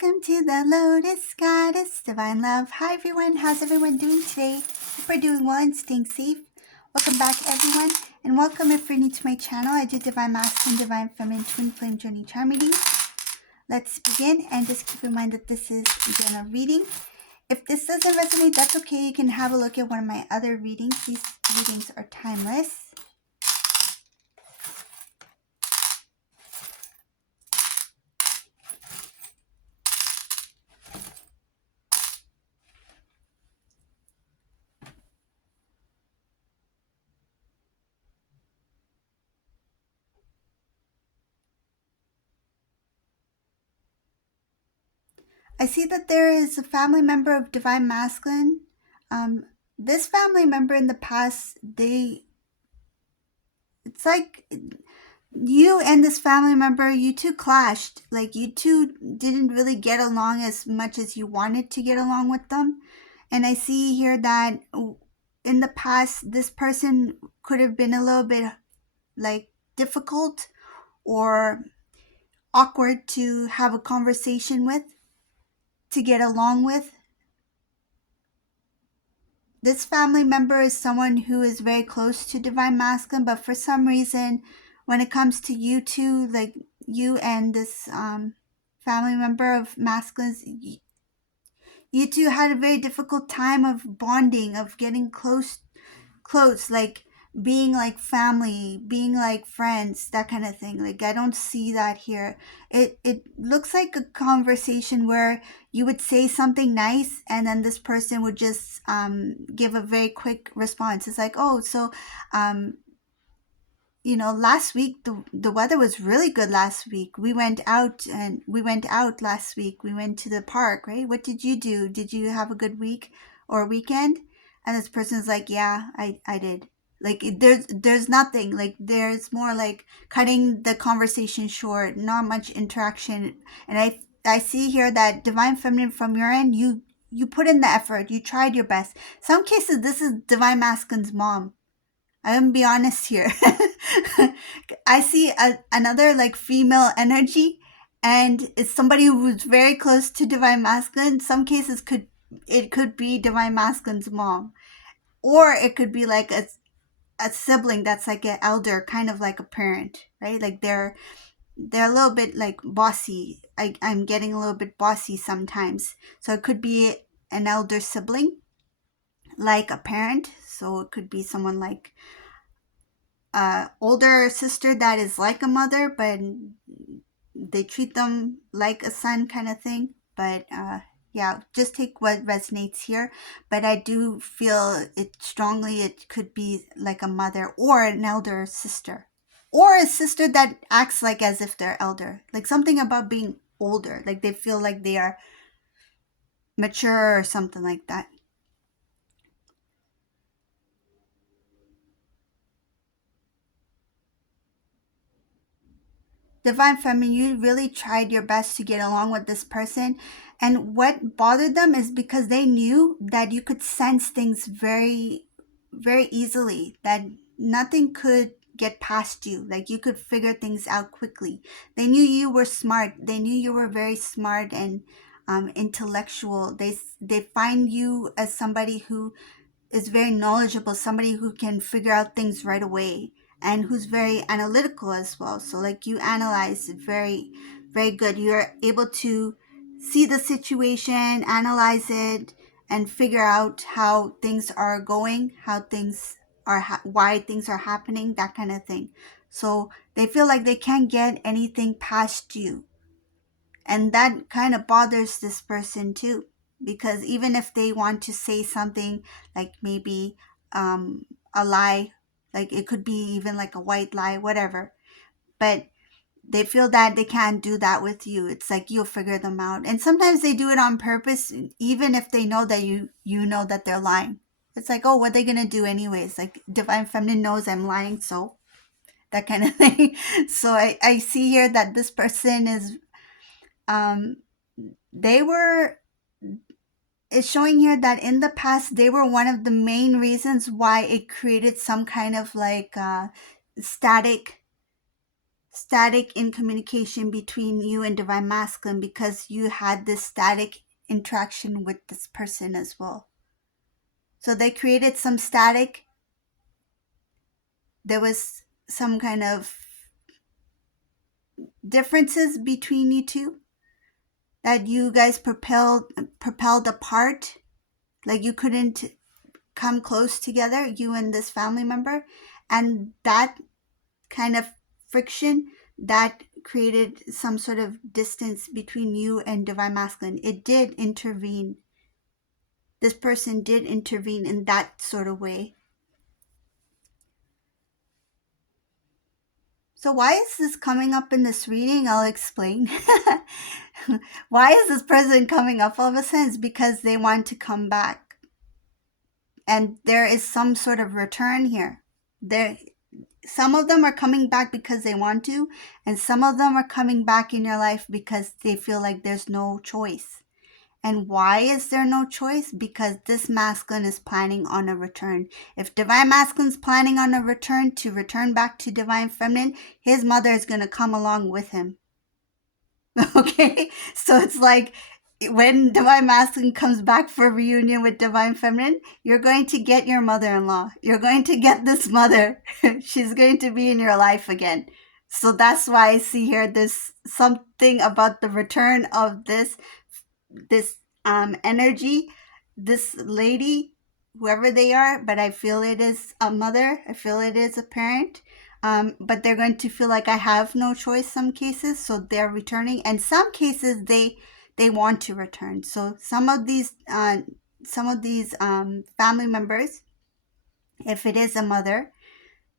Welcome to the Lotus Goddess Divine Love. Hi everyone, how's everyone doing today? Hope we're doing well and staying safe. Welcome back everyone, and welcome if you're new to my channel. I do Divine Masculine, Divine Feminine, Twin Flame Journey Charm readings. Let's begin, and just keep in mind that this is a general reading. If this doesn't resonate, that's okay. You can have a look at one of my other readings. These readings are timeless. I see that there is a family member of Divine Masculine. This family member in the past, it's like you and this family member, you two clashed. Like you two didn't really get along as much as you wanted to get along with them. And I see here that in the past, this person could have been a little bit like difficult or awkward to have a conversation with, to get along with. This family member is someone who is very close to Divine Masculine, but for some reason, when it comes to you two, like you and this family member of Masculines, you two had a very difficult time of bonding, of getting close, like being like family, being like friends, that kind of thing. Like I don't see that here. It looks like a conversation where you would say something nice and then this person would just give a very quick response. It's like, oh, so last week the weather was really good last week. We went out last week. We went to the park, right? What did you do? Did you have a good week or weekend? And this person's like, yeah, I did. Like there's nothing. Like there's more like cutting the conversation short, not much interaction. And I see here that Divine Feminine, from your end, you put in the effort. You tried your best. Some cases this is Divine Masculine's mom. I'm gonna be honest here. I see another like female energy, and it's somebody who's very close to Divine Masculine. Some cases it could be Divine Masculine's mom, or it could be like a sibling that's like an elder, kind of like a parent, right? Like they're a little bit like bossy. I'm getting a little bit bossy sometimes, so it could be an elder sibling, like a parent. So it could be someone like older sister that is like a mother, but they treat them like a son, kind of thing. But yeah, just take what resonates here. But I do feel it strongly. It could be like a mother or an elder sister, or a sister that acts like as if they're elder. Like something about being older, like they feel like they are mature or something like that. Divine Feminine, you really tried your best to get along with this person. And what bothered them is because they knew that you could sense things very, very easily, that nothing could get past you. Like you could figure things out quickly. They knew you were smart. They knew you were very smart and intellectual. They find you as somebody who is very knowledgeable, somebody who can figure out things right away and who's very analytical as well. So like you analyze very, very good. You're able to see the situation, analyze it, and figure out how things are going, how things are, why things are happening, that kind of thing. So they feel like they can't get anything past you. And that kind of bothers this person too, because even if they want to say something like maybe a lie, like it could be even like a white lie, whatever, but they feel that they can't do that with you. It's like you'll figure them out. And sometimes they do it on purpose, even if they know that you know that they're lying. It's like, oh, what are they gonna do anyways? Like Divine Feminine knows I'm lying, so that kind of thing. So I see here that this person is they were, it's showing here that in the past they were one of the main reasons why it created some kind of like static static in communication between you and divine masculine because you had this static interaction with this person as well. So they created some static. There was some kind of differences between you two that you guys propelled apart. Like you couldn't come close together, you and this family member. And that kind of friction that created some sort of distance between you and divine masculine. It did intervene. This person did intervene in that sort of way. So why is this coming up in this reading? I'll explain. Why is this person coming up all of a sudden? It's because they want to come back. And there is some sort of return here. Some of them are coming back because they want to, and some of them are coming back in your life because they feel like there's no choice. And why is there no choice? Because this masculine is planning on a return. If divine masculine is planning on a return to return back to divine feminine, his mother is going to come along with him. Okay? So it's like when divine masculine comes back for reunion with divine feminine, you're going to get your mother-in-law. You're going to get this mother. She's going to be in your life again. So that's why I see here this something about the return of this energy, this lady, whoever they are, but I feel it is a mother, I feel it is a parent. But they're going to feel like I have no choice some cases, so they're returning. And some cases they want to return. So some of these family members, if it is a mother,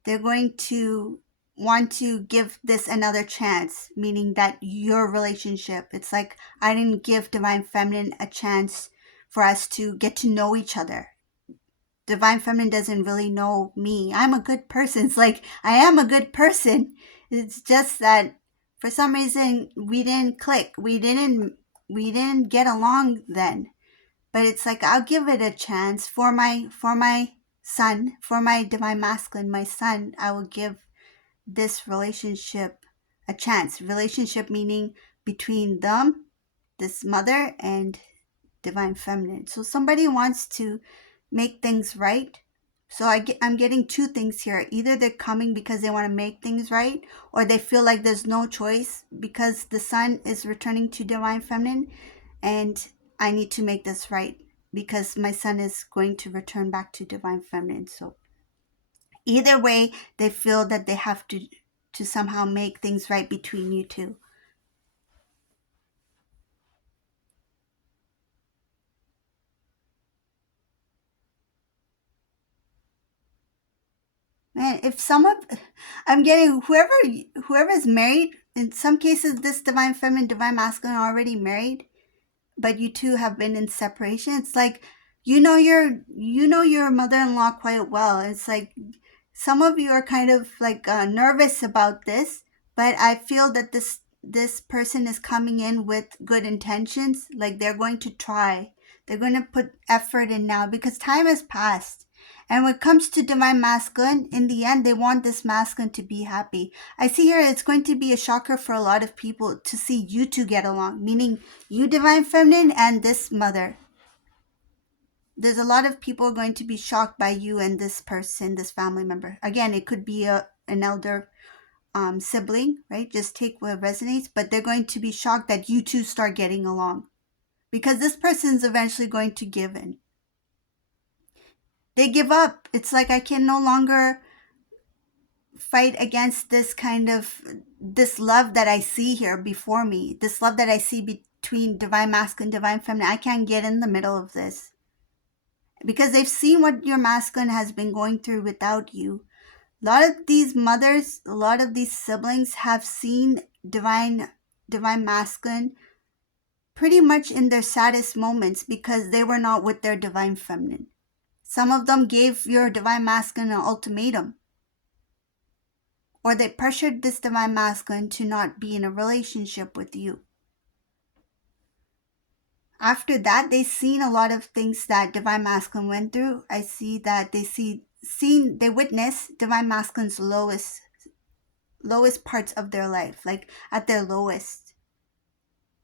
they're going to want to give this another chance, meaning that your relationship, it's like I didn't give divine feminine a chance for us to get to know each other. Divine feminine doesn't really know me. I'm a good person. It's like I am a good person. It's just that for some reason we didn't click. We didn't get along then. But it's like I'll give it a chance for my son, for my divine masculine, my son. I will give this relationship a chance. Relationship meaning between them, this mother, and divine feminine. So somebody wants to make things right. So I'm getting two things here. Either they're coming because they want to make things right, or they feel like there's no choice because the son is returning to divine feminine and I need to make this right because my son is going to return back to divine feminine. So either way, they feel that they have to somehow make things right between you two. Man, if someone, I'm getting whoever is married. In some cases, this divine feminine, divine masculine are already married, but you two have been in separation. It's like your mother-in-law quite well. It's like some of you are kind of like nervous about this, but I feel that this person is coming in with good intentions. Like they're going to try. They're going to put effort in now because time has passed. And when it comes to divine masculine, in the end, they want this masculine to be happy. I see here it's going to be a shocker for a lot of people to see you two get along, meaning you divine feminine and this mother. There's a lot of people going to be shocked by you and this person, this family member. Again, it could be an elder sibling, right? Just take what resonates, but they're going to be shocked that you two start getting along because this person's eventually going to give in. They give up. It's like I can no longer fight against this love that I see here before me, this love that I see between divine masculine, divine feminine. I can't get in the middle of this because they've seen what your masculine has been going through without you. A lot of these mothers, a lot of these siblings have seen divine masculine pretty much in their saddest moments because they were not with their divine feminine. Some of them gave your divine masculine an ultimatum, or they pressured this divine masculine to not be in a relationship with you. After that, they've seen a lot of things that divine masculine went through. I see that they witness divine masculine's lowest parts of their life, like at their lowest,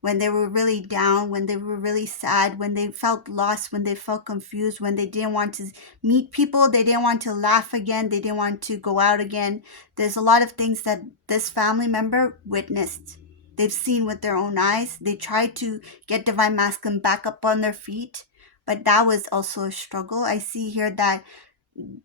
when they were really down, when they were really sad, when they felt lost, when they felt confused, when they didn't want to meet people, they didn't want to laugh again, they didn't want to go out again. There's a lot of things that this family member witnessed. They've seen with their own eyes. They tried to get Divine Masculine back up on their feet, but that was also a struggle. I see here that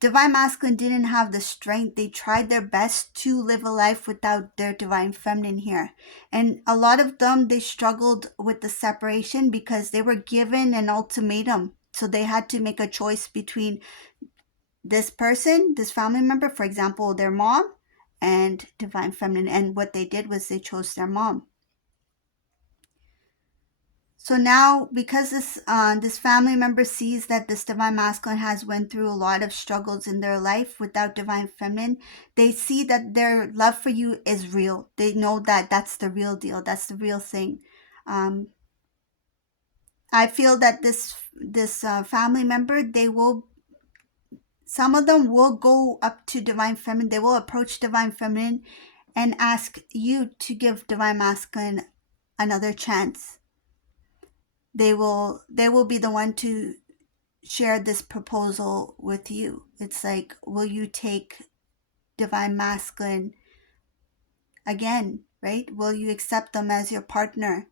Divine Masculine didn't have the strength. They tried their best to live a life without their Divine Feminine here. And a lot of them, they struggled with the separation because they were given an ultimatum. So they had to make a choice between this person, this family member, for example, their mom, and Divine Feminine. And what they did was they chose their mom. So now, because this family member sees that this Divine Masculine has went through a lot of struggles in their life without Divine Feminine, they see that their love for you is real. They know that that's the real deal. That's the real thing. Um, I feel that this family member, they will, some of them will go up to Divine Feminine. They will approach Divine Feminine and ask you to give Divine Masculine another chance. They will be the one to share this proposal with you. It's like, will you take Divine Masculine again, right? Will you accept them as your partner?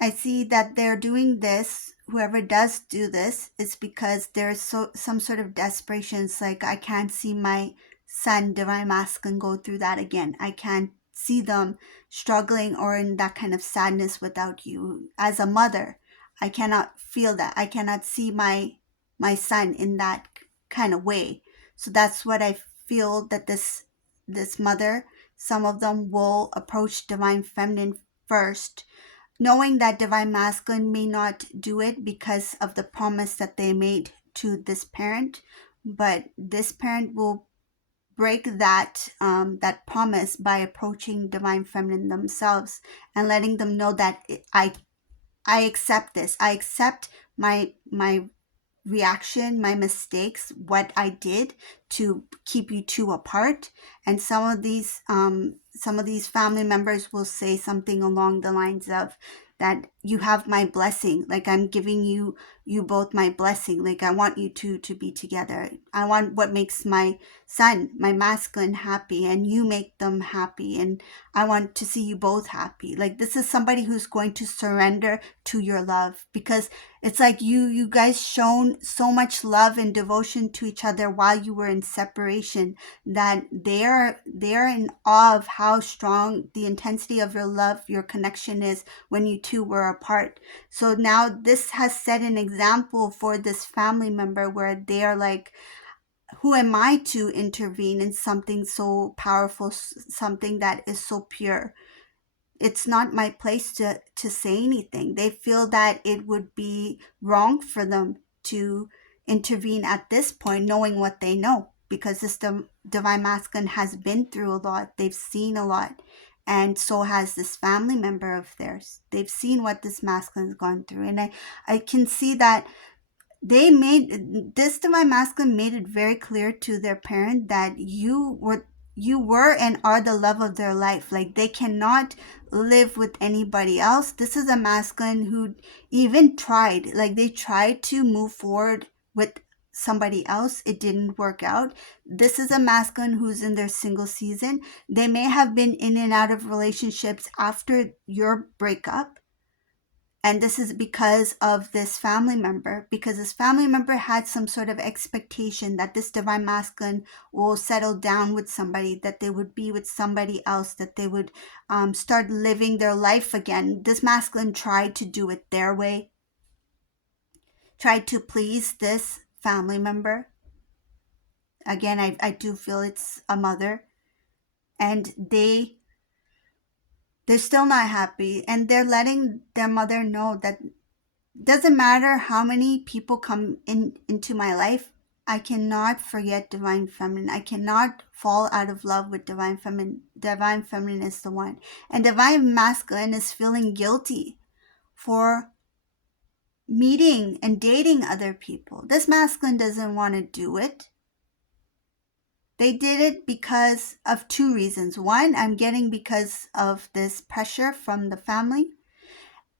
I see that they're doing this. Whoever does do this is because there's some sort of desperation. It's like, I can't see my son, Divine Masculine, go through that again. I can't see them struggling or in that kind of sadness without you. As a mother, I cannot feel that. I cannot see my son in that kind of way. So that's what I feel, that this mother, some of them will approach Divine Feminine first, knowing that Divine Masculine may not do it because of the promise that they made to this parent, but this parent will break that promise by approaching Divine Feminine themselves and letting them know that I accept this. I accept my reaction, my mistakes, what I did to keep you two apart. And some of these family members will say something along the lines of that you have my blessing, like I'm giving you both my blessing, like I want you two to be together. I want what makes my son, my masculine, happy, and you make them happy, and I want to see you both happy. Like, this is somebody who's going to surrender to your love, because it's like you guys shown so much love and devotion to each other while you were in separation, that they're in awe of how strong the intensity of your love, your connection is when you two were apart. So now this has set an example for this family member where they are like, who am I to intervene in something so powerful, something that is so pure? It's not my place to say anything. They feel that it would be wrong for them to intervene at this point, knowing what they know, because this Divine Masculine has been through a lot. They've seen a lot. And so has this family member of theirs. They've seen what this masculine has gone through. And I can see that they made this Divine Masculine made it very clear to their parent that you were and are the love of their life. Like, they cannot live with anybody else. This is a masculine who even tried, like, they tried to move forward with somebody else. It didn't work out. This is a masculine who's in their single season. They may have been in and out of relationships after your breakup, and this is because of this family member, because this family member had some sort of expectation that this Divine Masculine will settle down with somebody, that they would be with somebody else, that they would start living their life again. This masculine tried to do it their way, tried to please this family member. Again, I do feel it's a mother, and they're still not happy, and they're letting their mother know that doesn't matter how many people come into my life, I cannot forget Divine Feminine. I cannot fall out of love with Divine Feminine. Divine Feminine is the one. And Divine Masculine is feeling guilty for meeting and dating other people. This masculine doesn't want to do it. They did it because of two reasons. One, I'm getting because of this pressure from the family.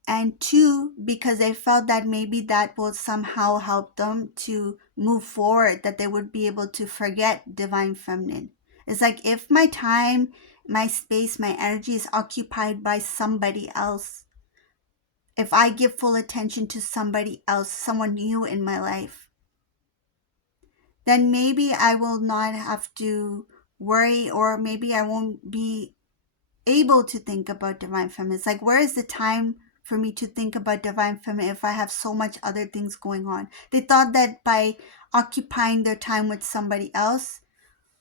And two, because they felt that maybe that will somehow help them to move forward, that they would be able to forget divine feminine. It's like if my time, my space, my energy is occupied by somebody else, if I give full attention to somebody else, someone new in my life, then maybe I will not have to worry, or maybe I won't be able to think about divine feminine. It's like, where is the time for me to think about divine feminine if I have so much other things going on? They thought that by occupying their time with somebody else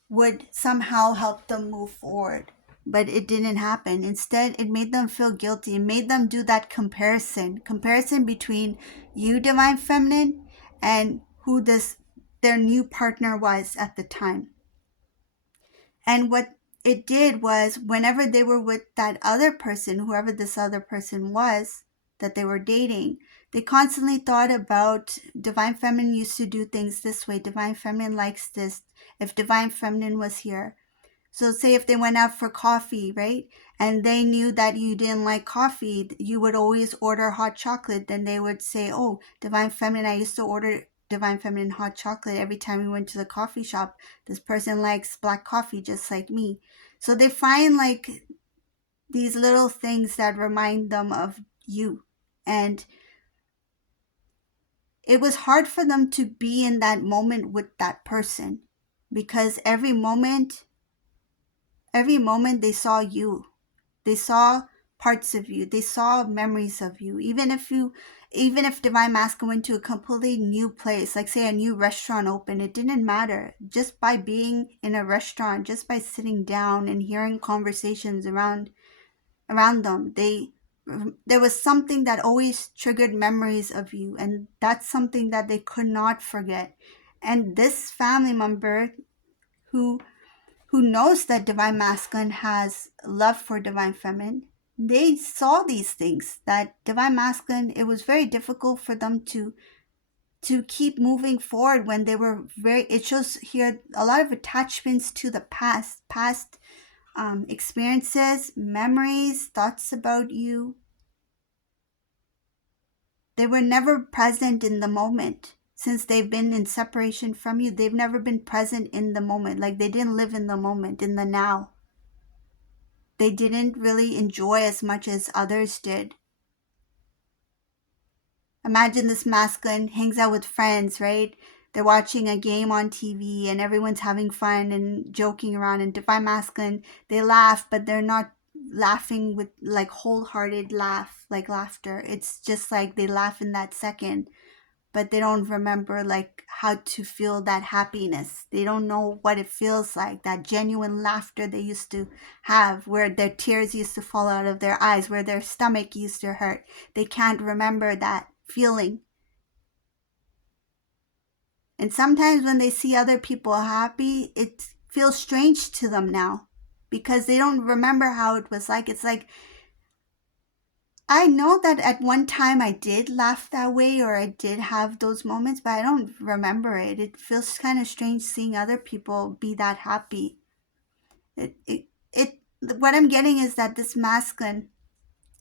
would somehow help them move forward. But it didn't happen. Instead, it made them feel guilty. It made them do that comparison between you, divine feminine, and who this their new partner was at the time. And what it did was, whenever they were with that other person, whoever this other person was that they were dating, they constantly thought about divine feminine used to do things this way. Divine feminine likes this. If divine feminine was here, so say if they went out for coffee, right? And they knew that you didn't like coffee, you would always order hot chocolate. Then they would say, "Oh, Divine Feminine, I used to order Divine Feminine hot chocolate every time we went to the coffee shop. This person likes black coffee just like me." So they find like these little things that remind them of you. And it was hard for them to be in that moment with that person, because every moment they saw you. They saw parts of you. They saw memories of you. Even if Divine Masculine went to a completely new place, like say a new restaurant opened, it didn't matter. Just by being in a restaurant, just by sitting down and hearing conversations around them, there was something that always triggered memories of you, and that's something that they could not forget. And this family member who who knows that divine masculine has love for divine feminine, they saw these things that divine masculine, it was very difficult for them to keep moving forward when they were very, it shows here a lot of attachments to the past experiences, memories, thoughts about you. They were never present in the moment. Since they've been in separation from you, they've never been present in the moment. Like they didn't live in the moment, in the now. They didn't really enjoy as much as others did. Imagine this masculine hangs out with friends, right? They're watching a game on TV and everyone's having fun and joking around. And divine masculine, they laugh, but they're not laughing with like wholehearted laugh, like laughter. It's just like they laugh in that second, but they don't remember like how to feel that happiness. They don't know what it feels like, that genuine laughter they used to have, where their tears used to fall out of their eyes, where their stomach used to hurt. They can't remember that feeling. And sometimes when they see other people happy, it feels strange to them now, because they don't remember how it was like. It's like, I know that at one time I did laugh that way, or I did have those moments, but I don't remember it. It feels kind of strange seeing other people be that happy. It what I'm getting is that this masculine,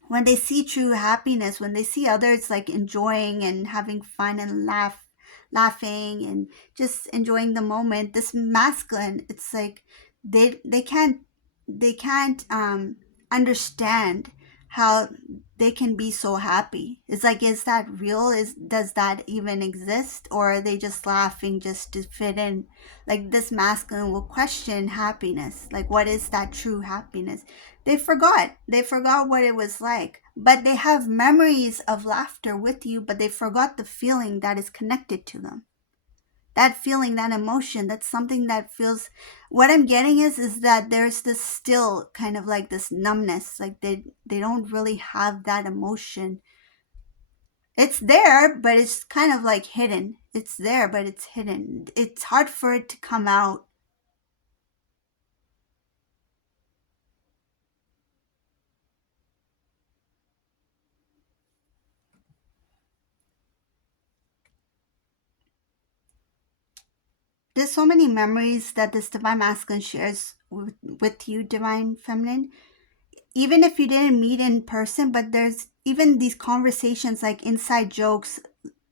when they see true happiness, when they see others like enjoying and having fun and laughing and just enjoying the moment, this masculine, it's like they can't understand how they can be so happy. It's like, is that real? Does that even exist, or are they just laughing just to fit in? Like this masculine will question happiness, like what is that true happiness? They forgot what it was like, but they have memories of laughter with you, but they forgot the feeling that is connected to them. That feeling, that emotion, that's something that feels, what I'm getting is that there's this still kind of like this numbness, like they don't really have that emotion. It's there, but it's kind of like hidden. It's there, but it's hidden. It's hard for it to come out. there's so many memories that this divine masculine shares with you, divine feminine. Even if you didn't meet in person, but there's even these conversations like inside jokes,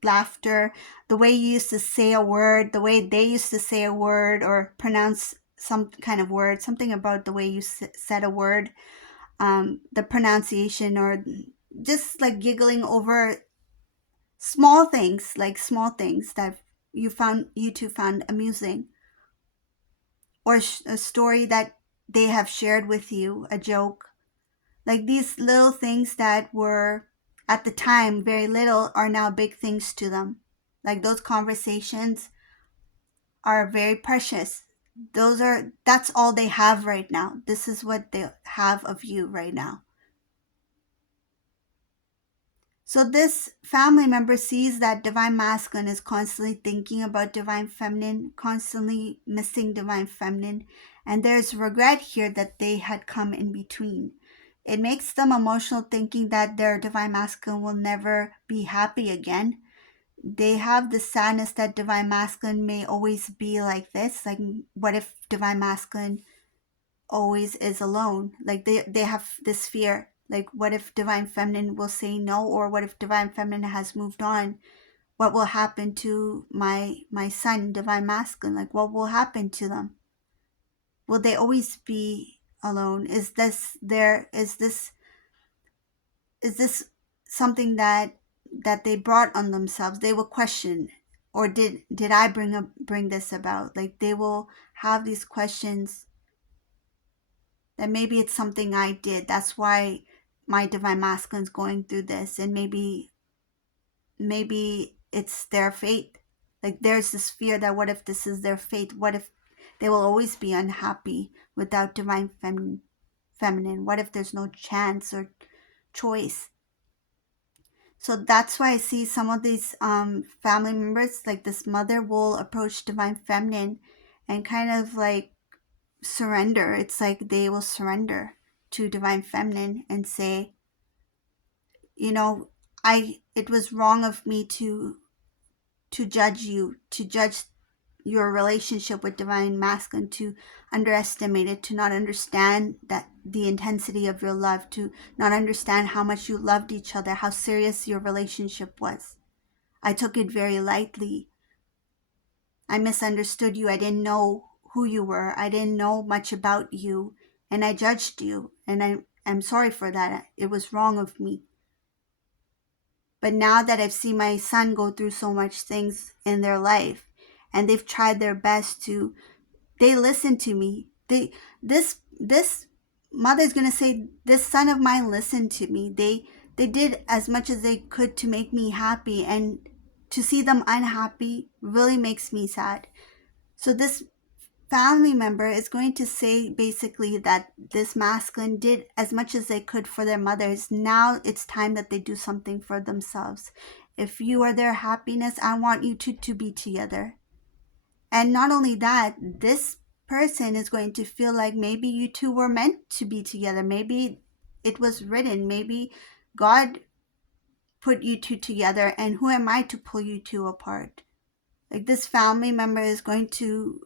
laughter, the way you used to say a word, the way they used to say a word or pronounce some kind of word, something about the way you said a word, the pronunciation, or just like giggling over small things that you two found amusing, or a story that they have shared with you, a joke. Like these little things that were at the time very little are now big things to them. Like those conversations are very precious. That's all they have right now. This is what they have of you right now. So this family member sees that divine masculine is constantly thinking about divine feminine, constantly missing divine feminine, and there's regret here that they had come in between. It makes them emotional, thinking that their divine masculine will never be happy again. They have the sadness that divine masculine may always be like this. Like, what if divine masculine always is alone? Like they have this fear. Like, what if divine feminine will say no, or what if divine feminine has moved on? What will happen to my son, divine masculine? Like, what will happen to them? Will they always be alone? Is this something that they brought on themselves? They will question, or did I bring this about? Like, they will have these questions that maybe it's something I did. That's why my divine masculine's going through this, and maybe it's their fate. Like, there's this fear that what if this is their fate? What if they will always be unhappy without divine feminine? What if there's no chance or choice? So that's why I see some of these family members, like this mother, will approach divine feminine and kind of like surrender. It's like they will surrender to divine feminine and say, you know, it was wrong of me to judge you, to judge your relationship with divine masculine, to underestimate it, to not understand that the intensity of your love, to not understand how much you loved each other, how serious your relationship was. I took it very lightly. I misunderstood you. I didn't know who you were. I didn't know much about you, and I judged you, and I'm sorry for that. It was wrong of me. But now that I've seen my son go through so much things in their life, and they've tried their best to, they listen to me. This mother's gonna say, this son of mine listened to me. They did as much as they could to make me happy, and to see them unhappy really makes me sad. So this family member is going to say basically that this masculine did as much as they could for their mothers. Now it's time that they do something for themselves. If you are their happiness, I want you two to be together. And not only that, this person is going to feel like maybe you two were meant to be together. Maybe it was written. Maybe God put you two together, and who am I to pull you two apart? Like, this family member is going to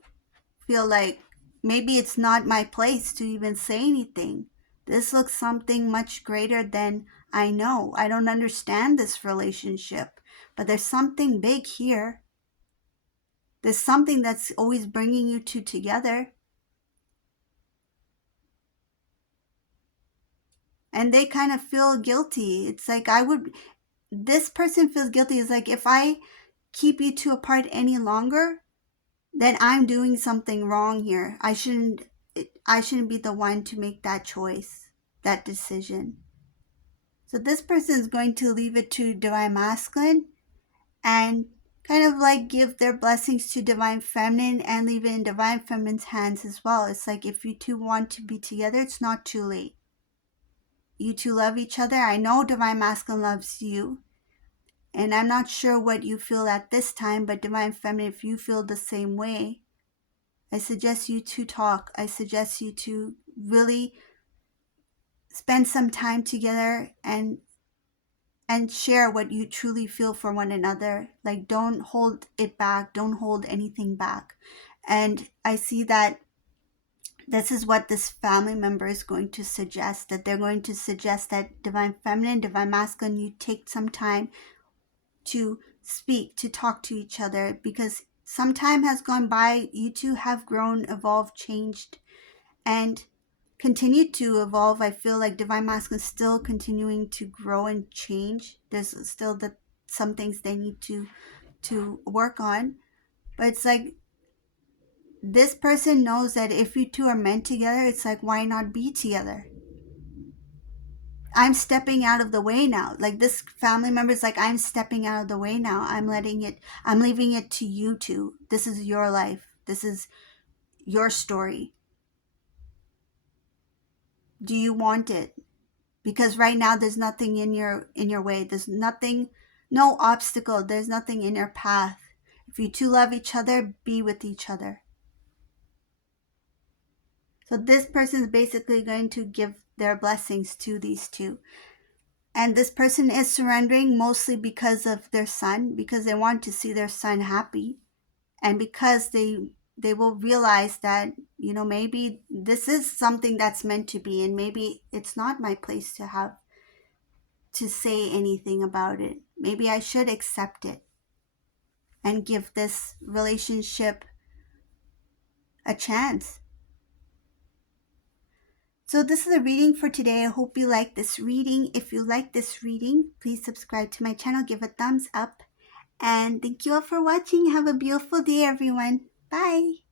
feel like maybe it's not my place to even say anything. This looks something much greater than I know. I don't understand this relationship, but there's something big here. There's something that's always bringing you two together. And they kind of feel guilty. It's like this person feels guilty. It's like, if I keep you two apart any longer, then I'm doing something wrong here. I shouldn't be the one to make that choice, that decision. So this person is going to leave it to divine masculine, and kind of like give their blessings to divine feminine, and leave it in divine feminine's hands as well. It's like, if you two want to be together, it's not too late. You two love each other. I know divine masculine loves you, and I'm not sure what you feel at this time, but divine feminine, if you feel the same way, I suggest you to talk. I suggest you to really spend some time together and share what you truly feel for one another. Like, don't hold it back. Don't hold anything back. And I see that this is what this family member is going to suggest, that they're going to suggest that divine feminine, divine masculine, you take some time to speak, to talk to each other, because some time has gone by. You two have grown, evolved, changed, and continue to evolve. I feel like divine masculine is still continuing to grow and change. There's still some things they need to work on, but it's like this person knows that if you two are meant together, it's like, why not be together? I'm stepping out of the way now. Like this family member is like, I'm stepping out of the way now. I'm leaving it to you two. This is your life. This is your story. Do you want it? Because right now there's nothing in your way. There's nothing, no obstacle. There's nothing in your path. If you two love each other, be with each other. So this person is basically going to give their blessings to these two. And this person is surrendering mostly because of their son, because they want to see their son happy, and because they will realize that, maybe this is something that's meant to be, and maybe it's not my place to have to say anything about it. Maybe I should accept it and give this relationship a chance. So this is a reading for today. I hope you like this reading. If you like this reading, please subscribe to my channel, give a thumbs up, and thank you all for watching. Have a beautiful day, everyone. Bye.